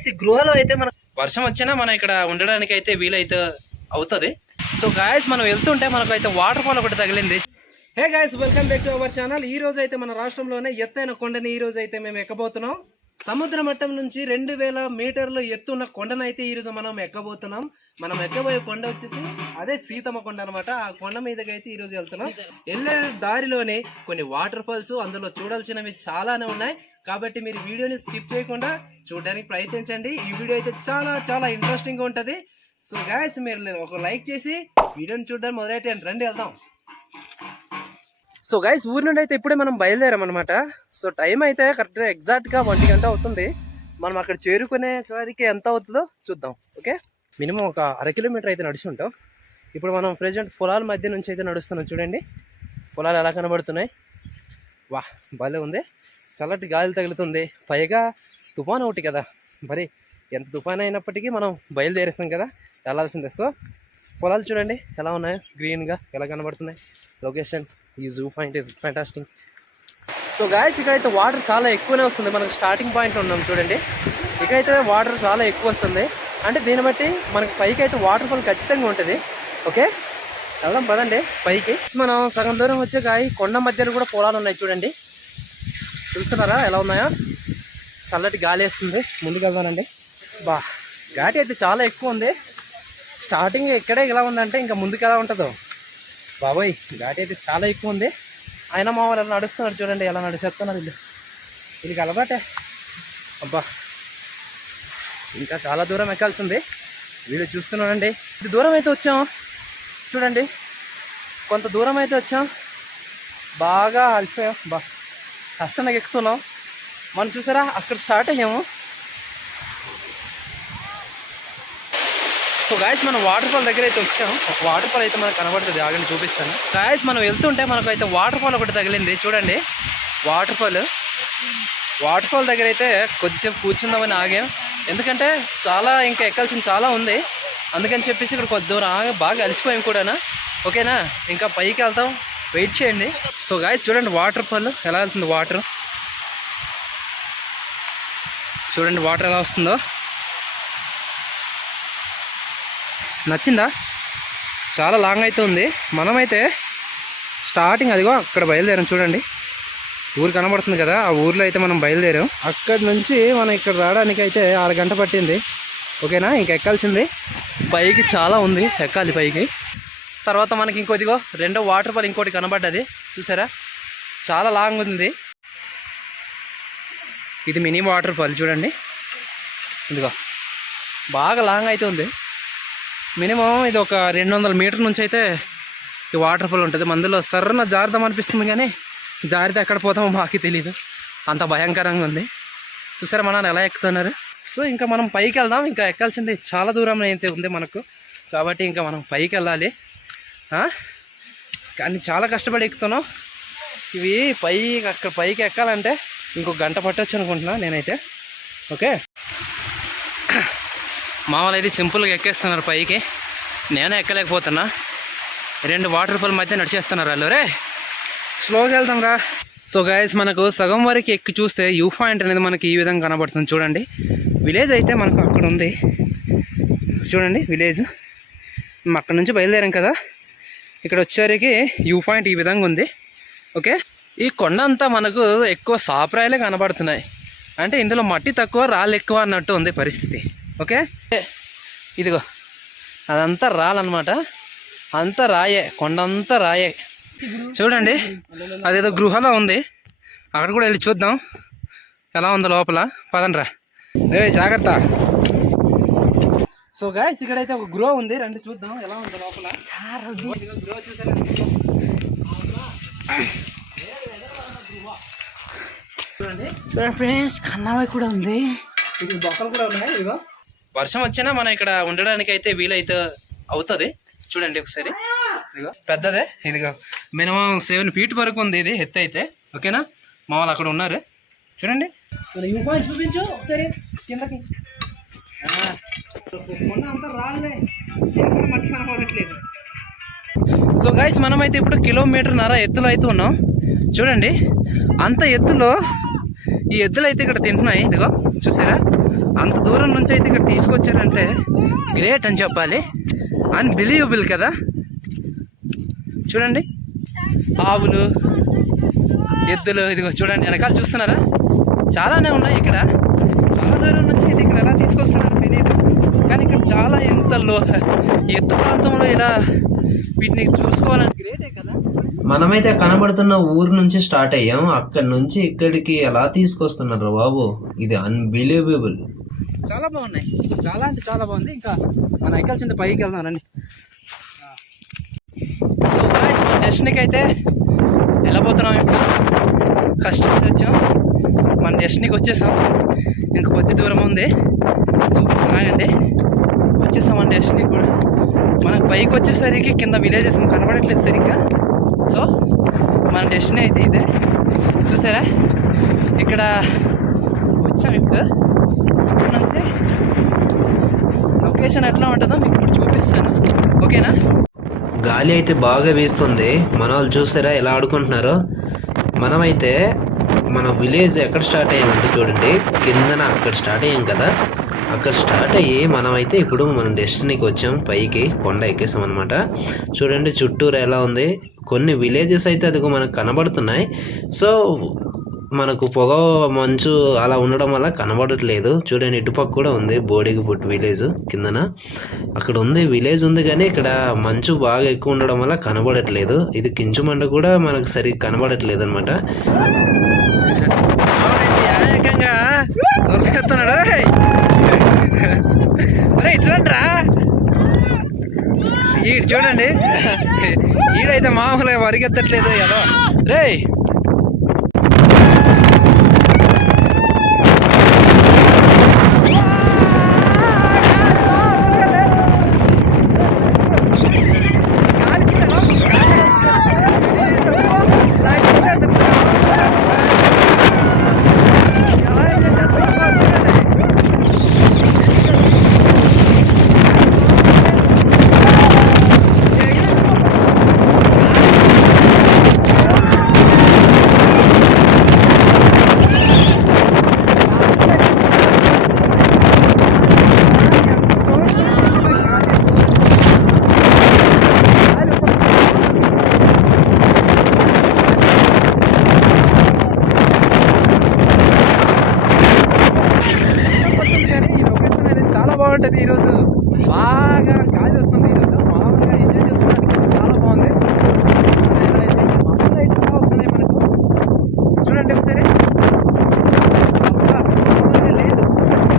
Guys ఈ గృహలో అయితే మనం వర్షం వచ్చినా మనం ఇక్కడ ఉండడానికి అయితే వీలైతే అవుతుంది. సో గాయస్ మనం వెళ్తుంటే మనకు అయితే వాటర్ ఫాల్ ఒకటి తగిలింది. Hey guys, welcome back to our channel. ఈ రోజు అయితే మన రాష్ట్రంలోనే ఎత్తైన కొండని ఈ రోజు అయితే మేము ఎక్కబోతున్నాం. సముద్ర మట్టం నుంచి 2000 మీటర్లు ఎత్తున్న కొండను అయితే ఈ రోజు మనం ఎక్కబోతున్నాం. మనం ఎక్కబోయే కొండ వచ్చేసి అదే సీతమ్మ కొండ అనమాట. ఆ కొండ మీదకి అయితే ఈ రోజు వెళ్తున్నాం. వెళ్ళే దారిలోనే కొన్ని వాటర్ ఫాల్స్ అందులో చూడాల్సినవి చాలానే ఉన్నాయి. కాబట్టి మీరు వీడియోని స్కిప్ చేయకుండా చూడడానికి ప్రయత్నించండి. ఈ వీడియో అయితే చాలా చాలా ఇంట్రెస్టింగ్ గా ఉంటది. సో గాయస్ మీరు ఒక లైక్ చేసి వీడియోని చూడడానికి మొదలైతే రండి వెళ్దాం. సో గైస్ ఊరి నుండి అయితే ఇప్పుడే మనం బయలుదేరాం అనమాట. సో టైం అయితే కరెక్ట్గా ఎగ్జాక్ట్గా 1 గంట అవుతుంది. మనం అక్కడ చేరుకునేసరికి ఎంత అవుతుందో చూద్దాం. ఓకే, మినిమం ఒక 1/2 కిలోమీటర్ అయితే నడిచి ఉంటాం. ఇప్పుడు మనం ప్రెజెంట్ పొలాల మధ్య నుంచి అయితే నడుస్తున్నాం. చూడండి పొలాలు ఎలా కనబడుతున్నాయి. వా భలే ఉంది. చల్లటి గాలి తగులుతుంది. పైగా తుఫాన్ ఒకటి కదా, మరి ఎంత తుఫాన్ అయినప్పటికీ మనం బయలుదేరేస్తాం కదా, వెళ్ళాల్సిందే. సో పొలాలు చూడండి ఎలా ఉన్నాయో, గ్రీన్గా ఎలా కనబడుతున్నాయి. లొకేషన్ ఈ zoo point is fantastic. So guys ఇక్కడైతే వాటర్ చాలా ఎక్కువనే వస్తుంది. మనకు స్టార్టింగ్ పాయింట్ ఉన్నాం చూడండి, ఇక్కడైతే వాటర్ చాలా ఎక్కువ వస్తుంది. అంటే దీన్ని బట్టి మనకి పైకి అయితే వాటర్ ఫాల్ ఖచ్చితంగా ఉంటుంది. ఓకే వెళ్దాం పదండి పైకి. మనం సగం దూరం వచ్చే గాయ కొండ మధ్యలో కూడా పొలాలు ఉన్నాయి చూడండి. చూస్తున్నారా ఎలా ఉన్నాయో, చల్లటి గాలి వేస్తుంది. ముందుకు వెళ్దానండి. బా ఘాటి అయితే చాలా ఎక్కువ ఉంది. స్టార్టింగ్ ఇక్కడే ఇలా ఉందంటే ఇంకా ముందుకు ఎలా ఉంటుందో బాబోయ్. ఘాటి అయితే చాలా ఎక్కువ ఉంది. అయినా మా వాళ్ళు ఎలా నడుస్తున్నారు చూడండి, ఎలా నడిచేస్తున్నారు వీళ్ళు. వీళ్ళకి అలవాటే. అబ్బా ఇంకా చాలా దూరం ఎక్కాల్సి ఉంది. వీళ్ళు చూస్తున్నానండి, ఇది దూరం అయితే వచ్చాం చూడండి, కొంత దూరం అయితే వచ్చాం. బాగా అలసిపోయాం, బా కష్టంగా ఎక్కుతున్నాం. మనం చూసారా అక్కడ స్టార్ట్ అయ్యాము. సో గాయస్ మనం వాటర్ ఫాల్ దగ్గర అయితే వచ్చాము. ఒక వాటర్ ఫాల్ అయితే మనకు కనబడుతుంది, ఆగండి చూపిస్తాను. గాయస్ మనం వెళ్తుంటే మనకు అయితే వాటర్ ఫాల్ ఒకటి తగిలింది చూడండి. వాటర్ ఫాల్ దగ్గర అయితే కొద్దిసేపు కూర్చుందామని ఆగాం. ఎందుకంటే చాలా ఇంకా ఎక్కాల్సింది చాలా ఉంది. అందుకని చెప్పేసి ఇక్కడ కొద్ది దూరం ఆగి బాగా అలసిపోయాం కూడా. ఓకేనా, ఇంకా పైకి వెళ్తాం, వెయిట్ చేయండి. సో గాయస్ చూడండి వాటర్ ఫాల్ ఎలా వెళ్తుంది. వాటర్ చూడండి, వాటర్ ఎలా వస్తుందో. నచ్చిందా? చాలా లాంగ్ అయితే ఉంది. మనమైతే స్టార్టింగ్ అదిగో అక్కడ బయలుదేరాం చూడండి. ఊరు కనబడుతుంది కదా, ఆ ఊర్లో అయితే మనం బయలుదేరాం. అక్కడి నుంచి మనం ఇక్కడ రావడానికి అయితే 6 గంట పట్టింది. ఓకేనా, ఇంకా ఎక్కాల్సింది పైకి చాలా ఉంది, ఎక్కాలి పైకి. తర్వాత మనకి ఇంకోదిగో రెండో వాటర్ ఫాల్ ఇంకోటి కనబడ్డది చూసారా, చాలా లాంగ్ ఉంది. ఇది మినీ వాటర్ ఫాల్ చూడండి. ఇదిగో బాగా లాంగ్ అయితే ఉంది. మినిమం ఇది ఒక 200 మీటర్ నుంచి అయితే ఈ వాటర్ ఫాల్ ఉంటుంది. మందులో సర్రన జారుదాం అనిపిస్తుంది, కానీ జారితే ఎక్కడ పోతామో మాకు తెలీదు, అంత భయంకరంగా ఉంది. చూసారా మన ఎలా ఎక్కుతున్నారు. సో ఇంకా మనం పైకి వెళ్దాం. ఇంకా ఎక్కాల్సింది చాలా దూరం అయితే ఉంది మనకు, కాబట్టి ఇంకా మనం పైకి వెళ్ళాలి. కానీ చాలా కష్టపడి ఎక్కుతున్నాం. ఇవి అక్కడ పైకి ఎక్కాలంటే ఇంకొక గంట పట్టొచ్చు అనుకుంటున్నా నేనైతే. ఓకే, మామూలు అయితే సింపుల్గా ఎక్కేస్తున్నారు పైకి, నేనే ఎక్కలేకపోతున్నా. 2 వాటర్ ఫాల్ మధ్య నడిచేస్తున్నారు వాళ్ళు. రే స్లోగా వెళ్దాం రా. సో గాయస్ మనకు సగం వరకు ఎక్కి చూస్తే వ్యూ పాయింట్ అనేది మనకి ఈ విధంగా కనబడుతుంది చూడండి. విలేజ్ అయితే మనకు అక్కడ ఉంది చూడండి, విలేజ్. మేము అక్కడ నుంచి బయలుదేరాం కదా, ఇక్కడ వచ్చేసరికి వ్యూ పాయింట్ ఈ విధంగా ఉంది. ఓకే, ఈ కొండ అంతా మనకు ఎక్కువ సాప్రాయాలే కనబడుతున్నాయి. అంటే ఇందులో మట్టి తక్కువ రాళ్ళు ఎక్కువ అన్నట్టు ఉంది పరిస్థితి. ఓకే, ఇదిగో అదంతా రాలన్నమాట, అంతా రాయే, కొండ అంతా రాయే చూడండి. అదేదో గృహలో ఉంది, అక్కడ కూడా వెళ్ళి చూద్దాం ఎలా ఉందో లోపల. పదండ్రా, జాగ్రత్త. సో గాయస్ ఇక్కడైతే ఒక గృహ ఉంది, రండి చూద్దాం ఎలా ఉందో లోపల. గృహ చూసారా చూడండి. ఫ్రెండ్స్ కన్నావై కూడా ఉంది, ఇక్కడ బొక్కలు కూడా ఉన్నాయి. ఇదిగో వర్షం వచ్చినా మనం ఇక్కడ ఉండడానికి అయితే వీలైతే అవుతుంది. చూడండి ఒకసారి, ఇదిగో పెద్దదే. ఇదిగో మినిమం 7 ఫీట్ వరకు ఉంది ఇది ఎత్తు అయితే. ఓకేనా, మా వాళ్ళు అక్కడ ఉన్నారు చూడండి. వ్యూ పాయింట్ చూపించు ఒకసారి కిందకి. కొండ అంతా రాలే, మట్టి కనపడట్లేదు. సో గైస్ మనమైతే ఇప్పుడు 1.5 కిలోమీటర్ ఎత్తులో అయితే ఉన్నాం చూడండి. అంత ఎత్తులో ఈ ఎద్దులు అయితే ఇక్కడ తింటున్నాయి. ఇదిగో చూసారా, అంత దూరం నుంచి అయితే ఇక్కడ తీసుకొచ్చారంటే గ్రేట్ అని చెప్పాలి. అన్బిలీవబుల్ కదా. చూడండి ఆవులు, ఎద్దులు, ఇదిగో చూడండి వెనకాల చూస్తున్నారా, చాలానే ఉన్నాయి ఇక్కడ. చాలా దూరం నుంచి అయితే ఇక్కడ ఎలా తీసుకొస్తున్నారో తెలియదు, కానీ ఇక్కడ చాలా ఎత్తు ప్రాంతంలో ఇలా వీటిని చూసుకోవాలని గ్రేటే కదా. మనమైతే కనబడుతున్న ఊరు నుంచి స్టార్ట్ అయ్యాం, అక్కడి నుంచి ఇక్కడికి ఎలా తీసుకొస్తున్నారు బాబు, ఇది అన్బిలీవబుల్. చాలా బాగున్నాయి, చాలా అంటే చాలా బాగుంది. ఇంకా మన ఎక్కాల్సింది పైకి వెళ్దాం రండి. సో గాయ్స్ మన డెస్టినీకి అయితే వెళ్ళబోతున్నాం. ఇప్పుడు కష్టపడి వచ్చాం, మన డెస్టినీకి వచ్చేసాం. ఇంకా కొద్ది దూరం ఉంది, చూపిస్తున్నానండి. వచ్చేసాం మన డెస్టినీ కూడా. మనకు పైకి వచ్చేసరికి కింద విలేజెస్ కనబడట్లేదు సరిగ్గా. సో మన డెస్టినీ అయితే ఇదే, చూసారా ఇక్కడ వచ్చాం. ఇప్పుడు ఇక్కడ నుంచి లొకేషన్ ఎట్లా ఉంటుందో మీకు ఇప్పుడు చూపిస్తాను, ఓకేనా. గాలి అయితే బాగా వీస్తుంది, మన వాళ్ళు చూసారా ఎలా ఆడుకుంటున్నారో. మనమైతే మన విలేజ్ ఎక్కడ స్టార్ట్ అయ్యామంటే చూడండి, కిందన అక్కడ స్టార్ట్ అయ్యాం కదా, అక్కడ స్టార్ట్ అయ్యి మనమైతే ఇప్పుడు మన డెస్టినీకి వచ్చాం, పైకి కొండ ఎక్కేసాం అనమాట. చూడండి చుట్టూరు ఎలా ఉంది, కొన్ని విలేజెస్ అయితే అదిగో మనకు కనబడుతున్నాయి. సో మనకు పొగ మంచు అలా ఉండడం వల్ల కనబడట్లేదు. చూడండి ఇటుపక్క కూడా ఉంది బోడిగి పుట్టు విలేజ్ కిందన, అక్కడ ఉంది విలేజ్ ఉంది, కానీ ఇక్కడ మంచు బాగా ఎక్కువ ఉండడం వల్ల కనబడట్లేదు. ఇది కించుమండ కూడా మనకు సరిగ్గా కనబడట్లేదు అనమాట. ఇట్లా ఈడు చూడండి, ఈడైతే మామూలుగా పరిగెత్తట్లేదు కదా రే. బాగుంటుంది ఈరోజు, బాగా గాలి వస్తుంది ఈరోజు, మామూలుగా ఎంజాయ్ చేసుకోవడానికి చాలా బాగుంది. మామూలుగా అయితే ఎలా వస్తున్నాయి మనకు చూడండి ఒకసారి.